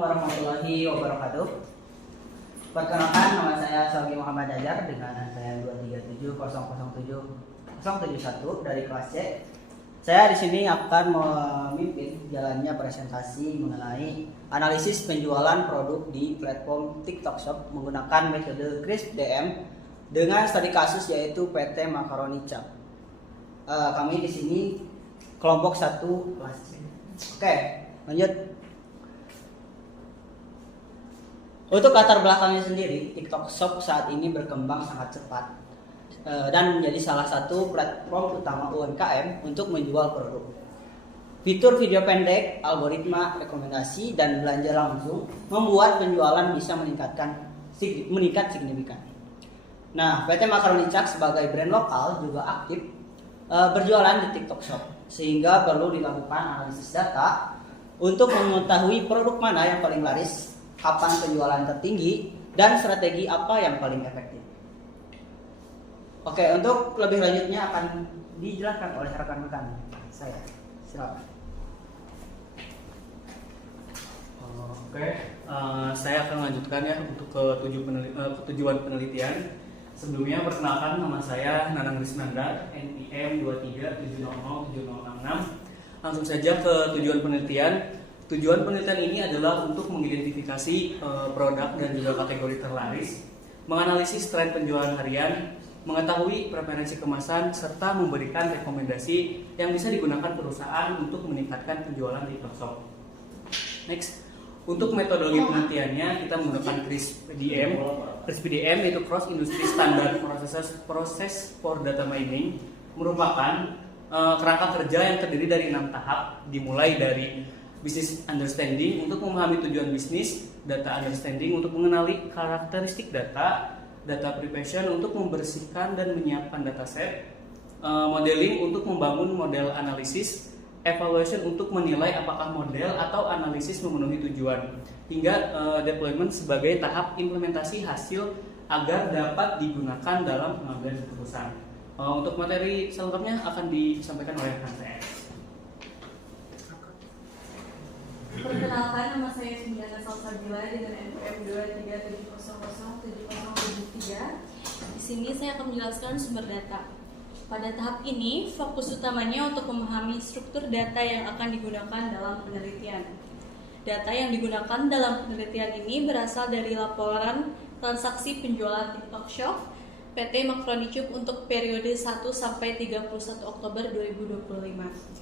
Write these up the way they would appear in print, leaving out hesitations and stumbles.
warahmatullahi wabarakatuh. Perkenalkan, nama saya Sogi Muhammad Ajar dengan saya 237007071 dari kelas C. Saya di sini akan memimpin jalannya presentasi mengenai analisis penjualan produk di platform TikTok Shop menggunakan metode CRISP DM dengan studi kasus yaitu PT Macaroni Cap. Kami di sini kelompok 1 kelas C. Oke, lanjut. Untuk latar belakangnya sendiri, TikTok Shop saat ini berkembang sangat cepat dan menjadi salah satu platform utama UMKM untuk menjual produk. Fitur video pendek, algoritma rekomendasi, dan belanja langsung membuat penjualan bisa meningkat signifikan. Nah, PT Macaroni Cap sebagai brand lokal juga aktif berjualan di TikTok Shop, sehingga perlu dilakukan analisis data untuk mengetahui produk mana yang paling laris, kapan penjualan tertinggi, dan strategi apa yang paling efektif. Oke, untuk lebih lanjutnya akan dijelaskan oleh rekan-rekan saya. Silakan. Saya akan lanjutkan ya untuk tujuan penelitian. Sebelumnya perkenalkan, nama saya Nanang Risnanda, NPM 237007066. Langsung saja ke tujuan penelitian. Tujuan penelitian ini adalah untuk mengidentifikasi produk dan juga kategori terlaris, menganalisis tren penjualan harian, mengetahui preferensi kemasan, serta memberikan rekomendasi yang bisa digunakan perusahaan untuk meningkatkan penjualan di TikTok Shop. Next, untuk metodologi penelitiannya kita menggunakan CRISP DM. CRISP DM yaitu Cross Industry Standard Process for Data Mining, merupakan kerangka kerja yang terdiri dari 6 tahap, dimulai dari business understanding untuk memahami tujuan bisnis, data understanding untuk mengenali karakteristik data, data preparation untuk membersihkan dan menyiapkan dataset, modeling untuk membangun model analisis, evaluation untuk menilai apakah model atau analisis memenuhi tujuan, hingga deployment sebagai tahap implementasi hasil agar dapat digunakan dalam pengambilan keputusan. Untuk materi selengkapnya akan disampaikan oleh rekan saya. Perkenalkan, nama saya Sindana Salsabila dengan NPM 237007073. Di sini saya akan menjelaskan sumber data. Pada tahap ini, fokus utamanya untuk memahami struktur data yang akan digunakan dalam penelitian. Data yang digunakan dalam penelitian ini berasal dari laporan transaksi penjualan TikTok Shop PT Macaroni Cap untuk periode 1 sampai 31 Oktober 2025.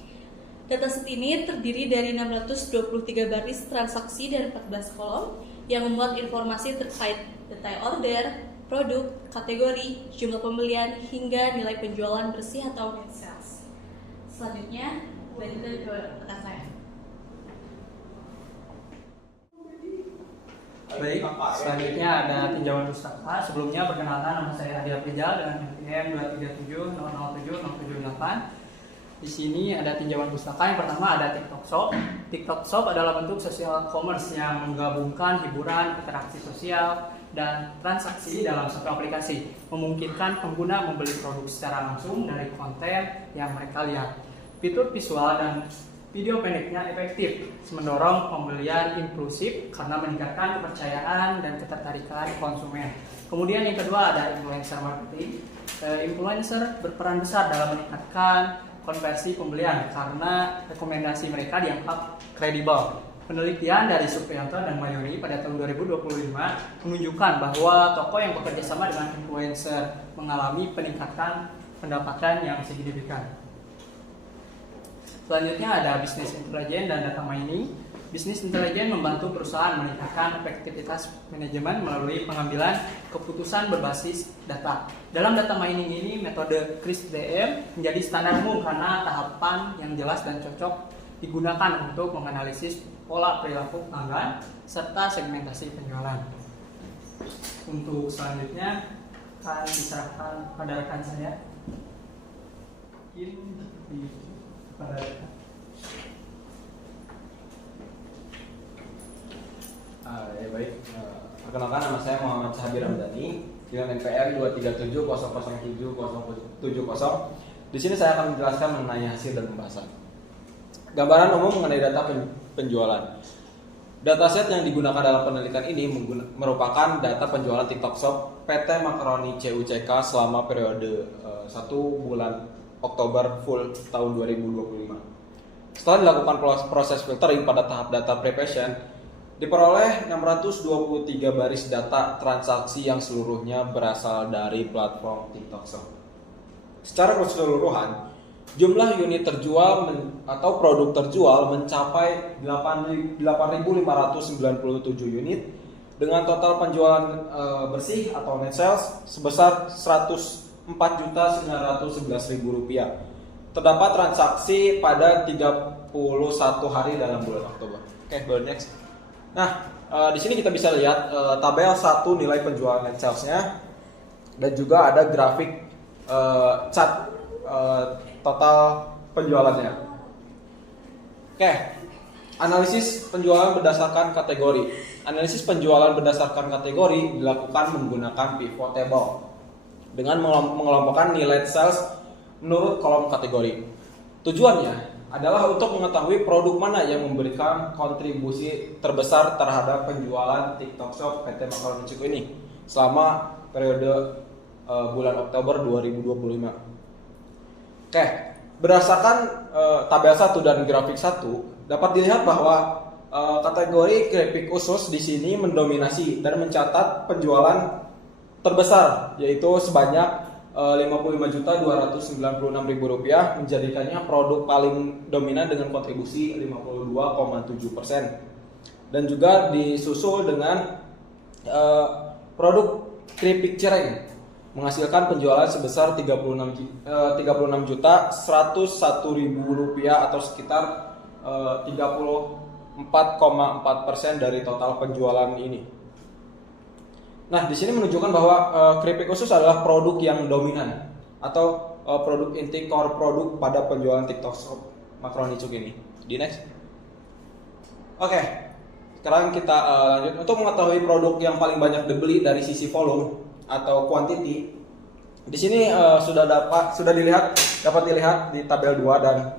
Dataset ini terdiri dari 623 baris transaksi dan 14 kolom yang memuat informasi terkait detail order, produk, kategori, jumlah pembelian, hingga nilai penjualan bersih atau net sales. Selanjutnya, lanjutkan ke rekan saya. Baik, selanjutnya ada tinjauan pustaka. Sebelumnya perkenalkan, nama saya Hadi Afrizal dengan NPM 237007078. Di sini ada tinjauan pustaka. Yang pertama ada TikTok Shop. TikTok Shop adalah bentuk social commerce yang menggabungkan hiburan, interaksi sosial, dan transaksi dalam satu aplikasi, memungkinkan pengguna membeli produk secara langsung dari konten yang mereka lihat. Fitur visual dan video pendeknya efektif, mendorong pembelian impulsif karena meningkatkan kepercayaan dan ketertarikan konsumen. Kemudian yang kedua ada influencer marketing. Influencer berperan besar dalam meningkatkan konversi pembelian karena rekomendasi mereka dianggap kredibel. Penelitian dari Supriyanto dan Mayuri pada tahun 2025 menunjukkan bahwa toko yang bekerja sama dengan influencer mengalami peningkatan pendapatan yang signifikan. Selanjutnya ada business intelligence dan data mining. Business intelligence membantu perusahaan meningkatkan efektivitas manajemen melalui pengambilan keputusan berbasis data. Dalam data mining ini, metode CRISP DM menjadi standar umum karena tahapan yang jelas dan cocok digunakan untuk menganalisis pola perilaku pelanggan serta segmentasi penjualan. Untuk selanjutnya akan diserahkan pada rekan saya. Perkenalkan, nama saya Muhammad Sahabir Ramdhani dengan NPM 237007070. Di sini saya akan menjelaskan mengenai hasil dan pembahasan. Gambaran umum mengenai data penjualan. Dataset yang digunakan dalam penelitian ini merupakan data penjualan TikTok Shop PT Macaroni CUCK selama periode 1 bulan Oktober full tahun 2025. Setelah dilakukan proses filtering pada tahap data preparation, diperoleh 623 baris data transaksi yang seluruhnya berasal dari platform TikTok Shop. Secara keseluruhan, jumlah unit terjual atau produk terjual mencapai 8.597 unit dengan total penjualan bersih atau net sales sebesar Rp104.911.000. Terdapat transaksi pada 31 hari dalam bulan Oktober. Oke, next. Nah, di sini kita bisa lihat tabel 1 nilai penjualan net sales-nya dan juga ada grafik chart total penjualannya. Oke, analisis penjualan berdasarkan kategori. Analisis penjualan berdasarkan kategori dilakukan menggunakan pivot table dengan mengelompokkan nilai sales menurut kolom kategori. Tujuannya adalah untuk mengetahui produk mana yang memberikan kontribusi terbesar terhadap penjualan TikTok Shop PT Macaroni CUCK ini selama periode bulan Oktober 2025. Oke, berdasarkan tabel 1 dan grafik 1 dapat dilihat bahwa kategori keripik usus di sini mendominasi dan mencatat penjualan terbesar yaitu sebanyak Rp55.296.000 menjadikannya produk paling dominan dengan kontribusi 52,7%. Dan juga disusul dengan produk keripik cireng menghasilkan penjualan sebesar Rp36.101.000 atau sekitar 34,4% dari total penjualan ini. Nah, di sini menunjukkan bahwa keripik usus adalah produk yang dominan atau produk inti core produk pada penjualan TikTok Shop Macaroni CUCK ini. Di next. Oke, sekarang kita lanjut untuk mengetahui produk yang paling banyak dibeli dari sisi volume atau quantity. Di sini dapat dilihat di tabel 2 dan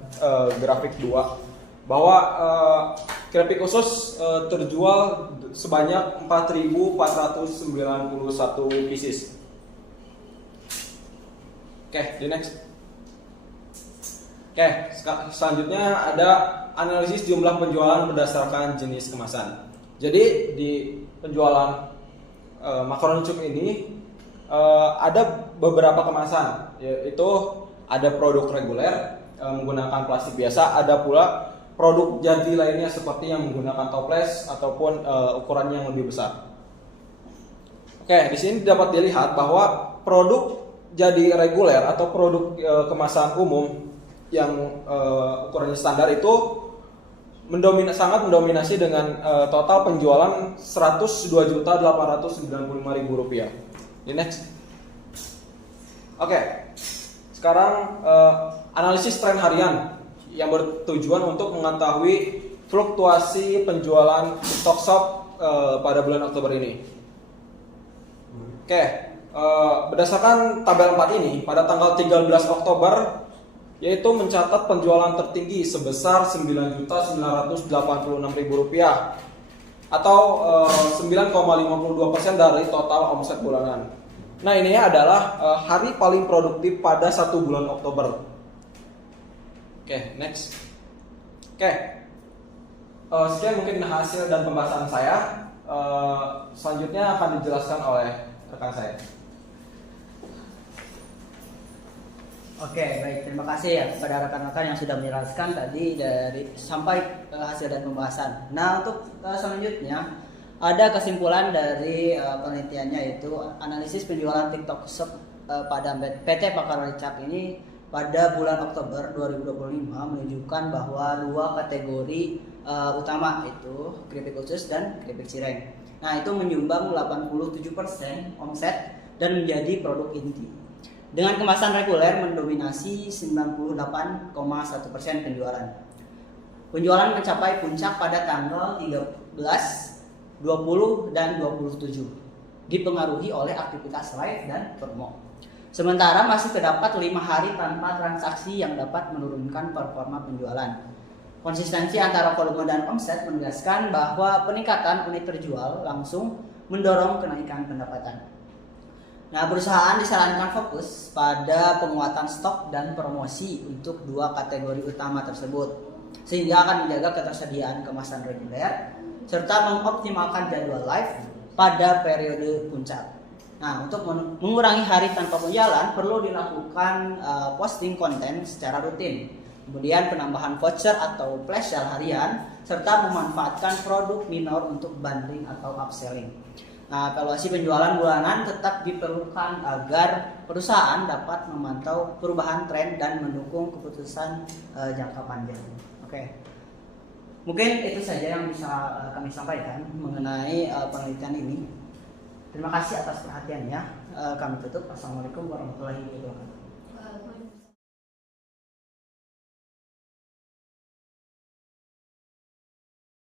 grafik 2 bahwa keripik usus terjual sebanyak 4.491 pieces. Oke, di next. Oke, selanjutnya ada analisis jumlah penjualan berdasarkan jenis kemasan. Jadi di penjualan Macaroni CUCK ini ada beberapa kemasan, yaitu ada produk reguler menggunakan plastik biasa, ada pula produk jadi lainnya seperti yang menggunakan toples ataupun ukuran yang lebih besar. Oke, di sini dapat dilihat bahwa produk jadi reguler atau produk kemasan umum yang ukurannya standar itu sangat mendominasi dengan total penjualan Rp102.895.000. Di next. Oke, sekarang analisis tren harian yang bertujuan untuk mengetahui fluktuasi penjualan TikTok Shop pada bulan Oktober ini. Oke, berdasarkan tabel 4 ini pada tanggal 13 Oktober yaitu mencatat penjualan tertinggi sebesar Rp9.986.000 atau 9,52% dari total omset bulanan. Nah, ini adalah hari paling produktif pada 1 bulan Oktober. Oke, next. Oke, sekian mungkin hasil dan pembahasan saya. Selanjutnya akan dijelaskan oleh rekan saya. Oke, baik. Terima kasih ya kepada rekan-rekan yang sudah menjelaskan tadi dari sampai hasil dan pembahasan. Nah, untuk selanjutnya ada kesimpulan dari penelitiannya, yaitu analisis penjualan TikTok Shop pada PT Macaroni CUCK ini pada bulan Oktober 2025 menunjukkan bahwa dua kategori utama, itu keripik usus dan keripik cireng. Nah, itu menyumbang 87% omset dan menjadi produk inti. Dengan kemasan reguler mendominasi 98,1% penjualan. Penjualan mencapai puncak pada tanggal 13, 20, dan 27, dipengaruhi oleh aktivitas live dan promo. Sementara masih terdapat 5 hari tanpa transaksi yang dapat menurunkan performa penjualan. Konsistensi antara volume dan omset menegaskan bahwa peningkatan unit terjual langsung mendorong kenaikan pendapatan. Nah, perusahaan disarankan fokus pada penguatan stok dan promosi untuk dua kategori utama tersebut, sehingga akan menjaga ketersediaan kemasan reguler serta mengoptimalkan jadwal live pada periode puncak. Nah, untuk mengurangi hari tanpa penjualan perlu dilakukan posting konten secara rutin. Kemudian penambahan voucher atau flash sale harian serta memanfaatkan produk minor untuk bundling atau upselling. Nah, evaluasi penjualan bulanan tetap diperlukan agar perusahaan dapat memantau perubahan tren dan mendukung keputusan jangka panjang. Oke. Mungkin itu saja yang bisa kami sampaikan mengenai penelitian ini. Terima kasih atas perhatiannya. Kami tutup. Assalamualaikum warahmatullahi wabarakatuh.